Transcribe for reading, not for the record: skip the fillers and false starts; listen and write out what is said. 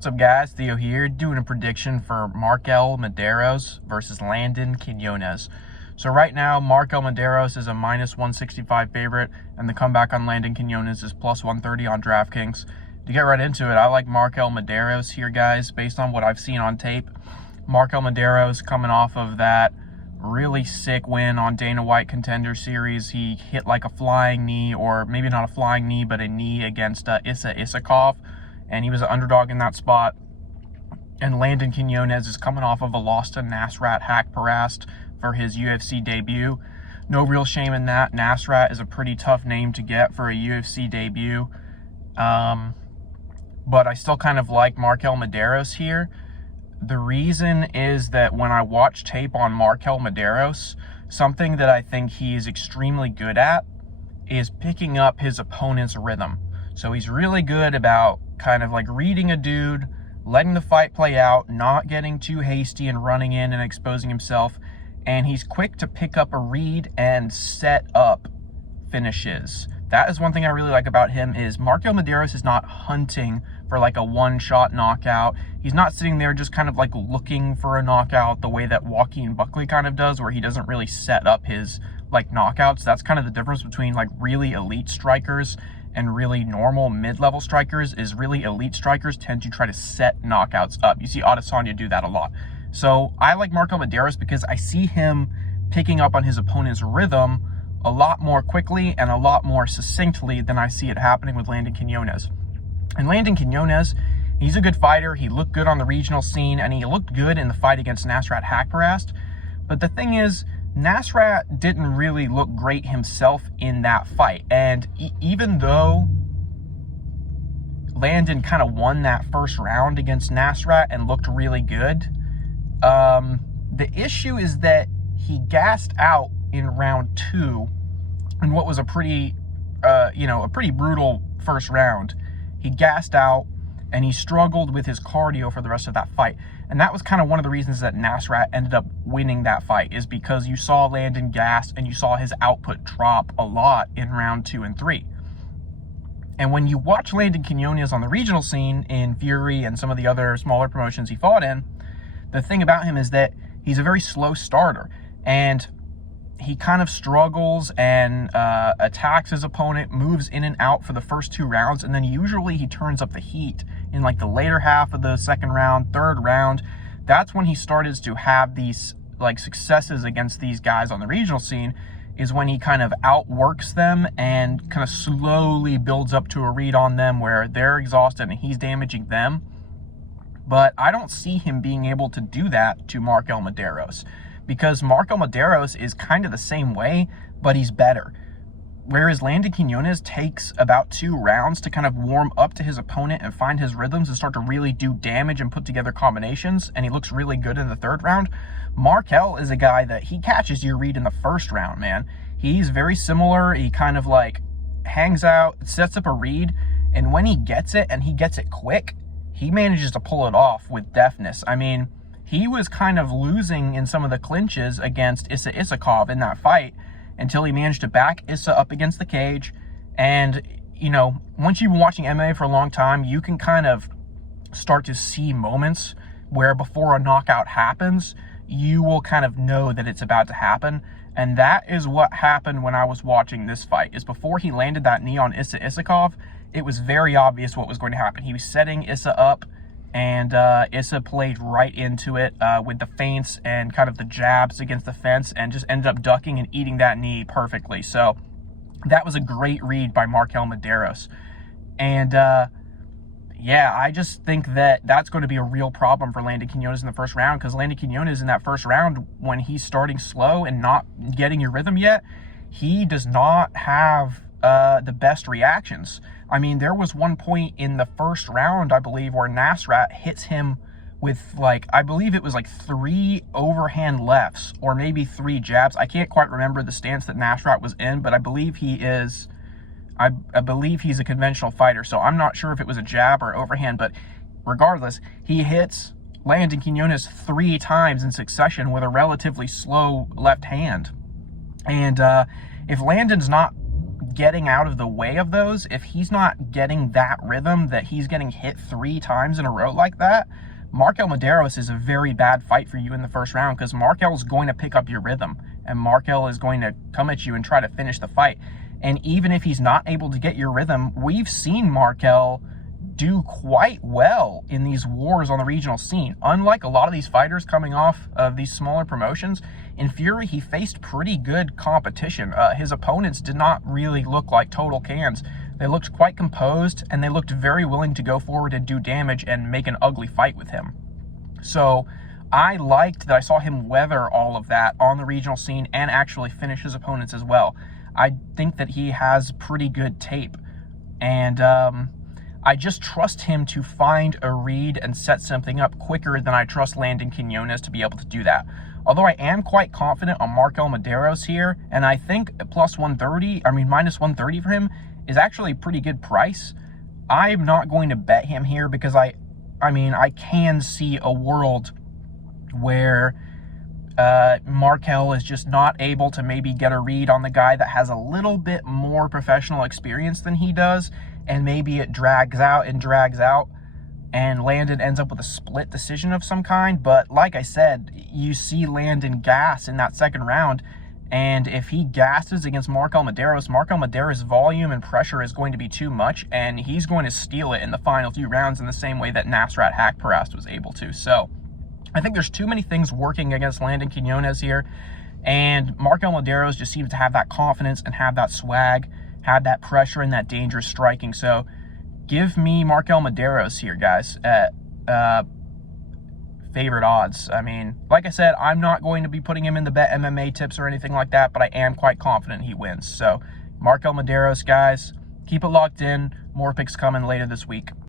What's up, guys? Theo here, doing a prediction for Marquel Mederos versus Landon Quinones. So right now, Marquel Mederos is a minus 165 favorite, and the comeback on Landon Quinones is plus 130 on DraftKings. To get right into it, I like Marquel Mederos here, guys, based on what I've seen on tape. Marquel Mederos coming off of that really sick win on Dana White Contender Series. He hit like a flying knee, or maybe not a flying knee, but a knee against Isakov. And he was an underdog in that spot. And Landon Quinones is coming off of a loss to Nasrat Haqparast for his UFC debut. No real shame in that. Nasrat is a pretty tough name to get for a UFC debut. But I still kind of like Marquel Mederos here. The reason is that when I watch tape on Marquel Mederos, something that I think he's extremely good at is picking up his opponent's rhythm. So he's really good about kind of like reading a dude, letting the fight play out, not getting too hasty and running in and exposing himself. And he's quick to pick up a read and set up finishes. That is one thing I really like about him is Marquel Mederos is not hunting for like a one-shot knockout. He's not sitting there just kind of like looking for a knockout the way that Joaquin Buckley kind of does, where he doesn't really set up his like knockouts. That's kind of the difference between like really elite strikers and really normal mid-level strikers. Is really elite strikers tend to try to set knockouts up. You see Adesanya do that a lot. So I like Marquel Mederos because I see him picking up on his opponent's rhythm a lot more quickly and a lot more succinctly than I see it happening with Landon Quinones. And Landon Quinones, he's a good fighter. He looked good on the regional scene, and he looked good in the fight against Nasrat Haqparast. But the thing is, Nasrat didn't really look great himself in that fight. And even though Landon kind of won that first round against Nasrat and looked really good, the issue is that he gassed out in round 2 in what was a pretty, a pretty brutal first round. He gassed out and he struggled with his cardio for the rest of that fight. And that was kind of one of the reasons that Nasrat ended up winning that fight, is because you saw Landon gas and you saw his output drop a lot in round 2 and 3. And when you watch Landon Quinones on the regional scene in Fury and some of the other smaller promotions he fought in, the thing about him is that he's a very slow starter. And he kind of struggles and attacks his opponent, moves in and out for the first 2 rounds, and then usually he turns up the heat in like the later half of the second round, third round. That's when he started to have these like successes against these guys on the regional scene, is when he kind of outworks them and kind of slowly builds up to a read on them where they're exhausted and he's damaging them. But I don't see him being able to do that to Marquel Mederos, because Marquel Mederos is kind of the same way, but he's better. Whereas Landon Quinones takes about 2 rounds to kind of warm up to his opponent and find his rhythms and start to really do damage and put together combinations, and he looks really good in the 3rd round. Marquel is a guy that he catches your read in the 1st round, man. He's very similar. He kind of like hangs out, sets up a read, and when he gets it, and he gets it quick, he manages to pull it off with deftness. I mean, he was kind of losing in some of the clinches against Isakov in that fight until he managed to back Issa up against the cage. And, once you've been watching MMA for a long time, you can kind of start to see moments where before a knockout happens, you will kind of know that it's about to happen. And that is what happened when I was watching this fight, is before he landed that knee on Isakov, it was very obvious what was going to happen. He was setting Issa up, and Issa played right into it with the feints and kind of the jabs against the fence, and just ended up ducking and eating that knee perfectly. So that was a great read by Marquel Mederos. And yeah, I just think that that's going to be a real problem for Landon Quinones in the 1st round, because Landon Quinones in that 1st round, when he's starting slow and not getting your rhythm yet, he does not have the best reactions. I mean, there was one point in the 1st round, I believe, where Nasrat hits him with like, I believe it was like 3 overhand lefts or maybe 3 jabs. I can't quite remember the stance that Nasrat was in, but I believe he is, I believe he's a conventional fighter. So I'm not sure if it was a jab or overhand, but regardless, he hits Landon Quinones 3 times in succession with a relatively slow left hand. And if Landon's not getting out of the way of those, if he's not getting that rhythm that he's getting hit 3 times in a row like that, Marquel Mederos is a very bad fight for you in the first round, because Marquel is going to pick up your rhythm, and Marquel is going to come at you and try to finish the fight. And even if he's not able to get your rhythm, we've seen Marquel do quite well in these wars on the regional scene. Unlike a lot of these fighters coming off of these smaller promotions, in Fury, he faced pretty good competition. His opponents did not really look like total cans. They looked quite composed, and they looked very willing to go forward and do damage and make an ugly fight with him. So I liked that I saw him weather all of that on the regional scene and actually finish his opponents as well. I think that he has pretty good tape, and I just trust him to find a read and set something up quicker than I trust Landon Quinones to be able to do that. Although I am quite confident on Marquel Mederos here, and I think minus 130 for him is actually a pretty good price. I'm not going to bet him here because I can see a world where Marquel is just not able to maybe get a read on the guy that has a little bit more professional experience than he does, and maybe it drags out, and Landon ends up with a split decision of some kind. But like I said, you see Landon gas in that second round, and if he gasses against Marquel Mederos' volume and pressure is going to be too much, and he's going to steal it in the final few rounds in the same way that Nasrat Haqparast was able to. So I think there's too many things working against Landon Quinones here, and Marquel Mederos just seems to have that confidence and have that swag, have that pressure and that dangerous striking. So give me Marquel Mederos here, guys, at favorite odds. I mean, like I said, I'm not going to be putting him in the bet MMA tips or anything like that, but I am quite confident he wins. So Marquel Mederos, guys, keep it locked in. More picks coming later this week.